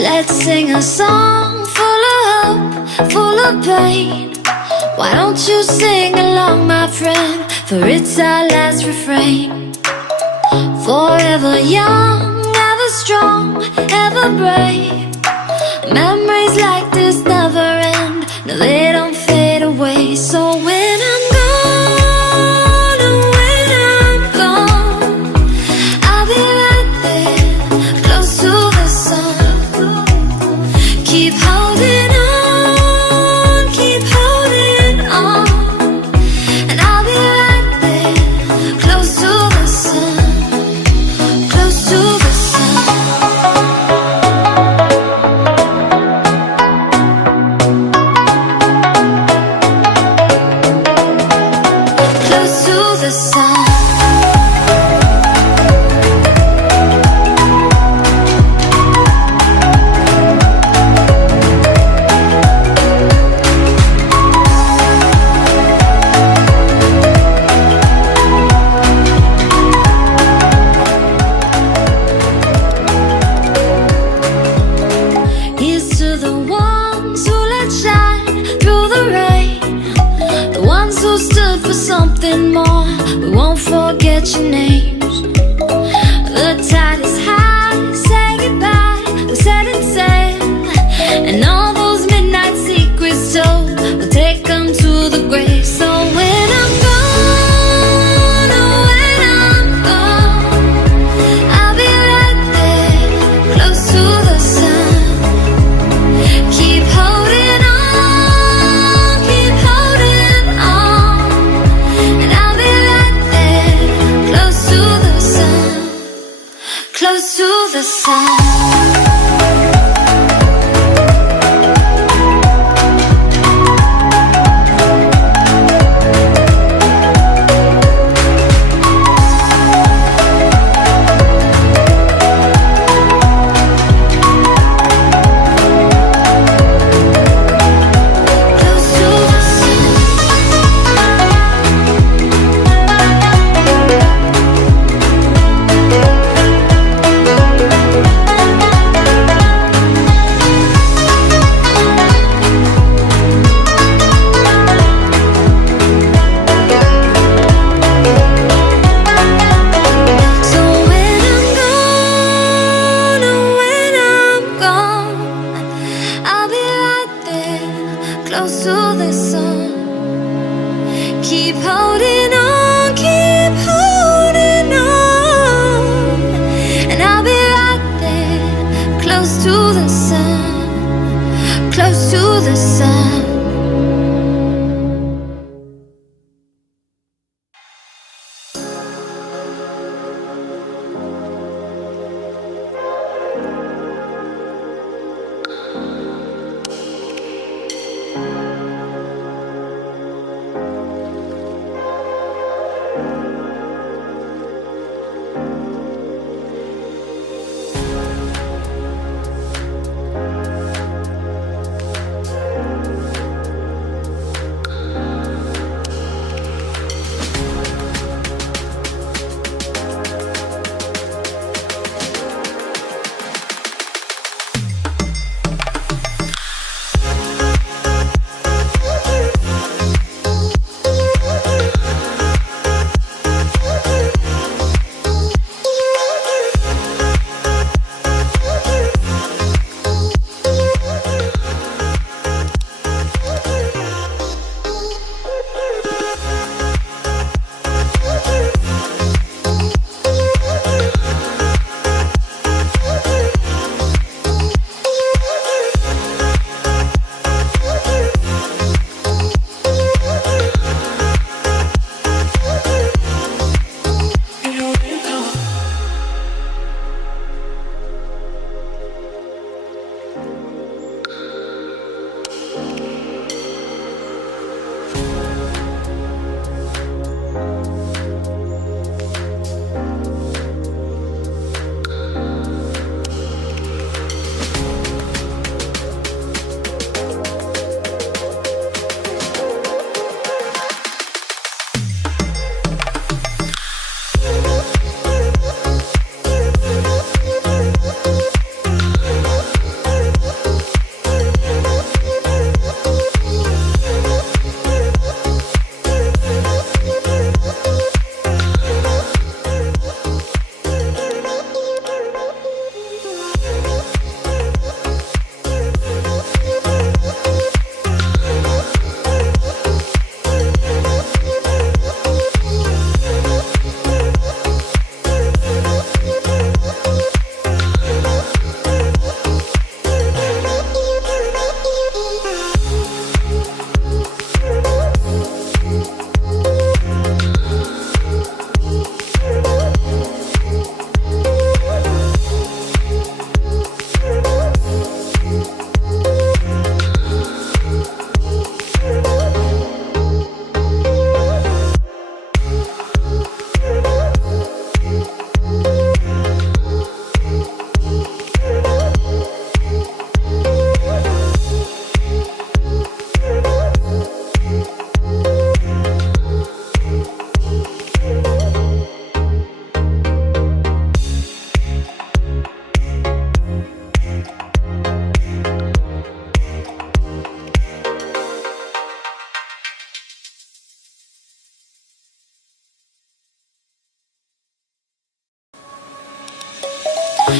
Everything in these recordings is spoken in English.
Let's sing a song full of hope, full of pain. Why don't you sing along, my friend? For it's our last refrain. Forever young, ever strong, ever brave. Memories like this never end. No, they don't fade away. So when I'm gone, and when I'm gone, I'll be right there, close to the sun. Keep holding on, keep holding on, and I'll be right there, close to the sun, close to the sun. Close to the sun. Here's to the ones who let shine through the rain, the ones who stood for something more. We won't forget your names. The tide is high, say goodbye, we're setting sail, and all those midnight secrets told, we'll take them to the grave. So when I'm gone, oh, when I'm gone, I'll be right there, close to the sun. Keep holding on, keep holding on, and I'll be right there, close to the sun, close to the sun. Close to the sun. Close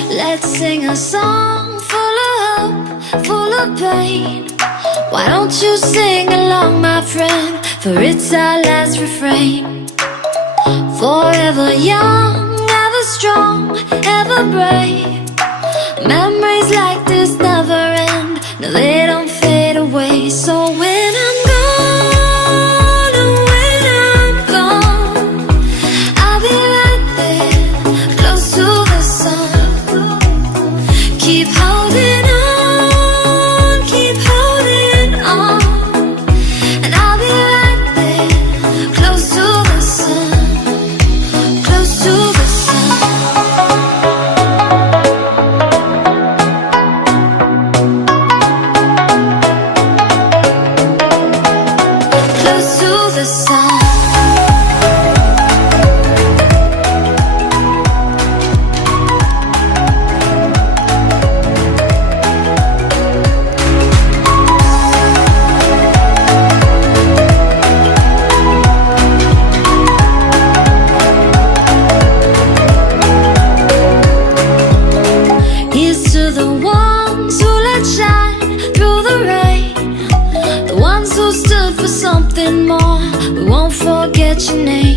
Let's sing a song full of hope, full of pain. Why don't you sing along, my friend? For it's our last refrain. Forever young, ever strong, ever brave. Memories like this never end. No, they don't fade away. So when I'm gone, and when I'm gone, I'll be right there, close to the sun. Keep holding on, keep holding on, and I'll be right there, close to the sun, close to the sun. Close to the sun. Here's to the ones who let shine through the rain, the ones who stood for something more. We won't forget your name.